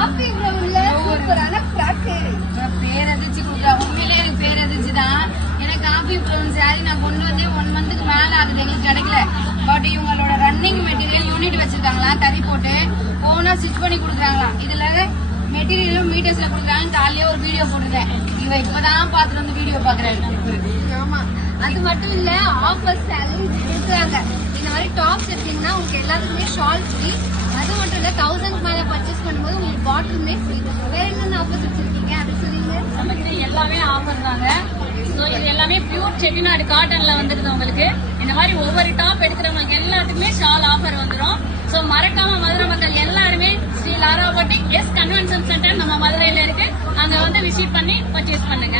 Coffee பிரவுன்ல சூப்பரான frock பேர் அதிர்ச்சி கொடுக்குறா. உண்மையிலே எனக்கு பேர் அதிர்ச்சி தான். எனக்கு காபி பிரவுன் சாரி நான் கொண்டு வந்து 1 மந்த்துக்கு மேல ஆகுது, எங்களுக்கு கிடைக்கல. பட் இவங்களோட ரன்னிங் மெட்டீரியல் யூனிட் வச்சிருக்காங்களா, தறி போட்டு ஓனா ஸ்டிச் பண்ணி கொடுக்குறாங்களாம். இதுல மெட்டீரியலும் மீட்டர்ஸ்ல கொடுக்குறாங்க. காலையிலே ஒரு வீடியோ போட்டுருக்கேன். இவ இப்பதான் பாத்துட்டு வந்து வீடியோ பாக்குறேன். ஆமா, அது மட்டும் இல்ல ஆஃபர் சேலரி கொடுக்குறாங்க. இந்த மாதிரி டாப்ஸ் எடுத்தீங்கன்னா உங்களுக்கு எல்லாத்துக்குமே ஷால் ஃப்ரீ. அது மட்டும் இல்ல 1000 மேல பர்ச்சேஸ் பண்ணும்போது உங்களுக்கு பாட்டிலுமே ஃப்ரீ. வேற என்னென்ன ஆஃபர்ஸ் வச்சிருக்கீங்க அது சொல்லுங்க. நம்ம கிட்ட எல்லாமே ஆஃபர் தாங்க. இது எல்லாமே பியூர் செட்டிநாடு காட்டன்ல வந்துருது உங்களுக்கு. இந்த மாதிரி ஒவ்வொரு டாப் எடுக்கிறவங்க எல்லாத்துக்குமே ஷால் ஆஃபர் வந்துடும். சோ மறக்காம மதுரை மக்கள் எல்லாருமே Sri Lara boutique S convention centre நம்ம மதுரையில இருக்கு, அங்க வந்து விசிட் பண்ணி பர்ச்சேஸ் பண்ணுங்க.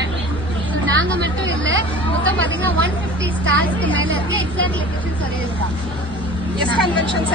நாங்க மட்டும் இல்ல, மொத்தம் பாத்தீங்கன்னா 150 ஸ்டால்ஸ்க்கு மேல இருக்கு. எக்ஸாக்ட் லொகேஷன் சொல்லியிருக்கா. S convention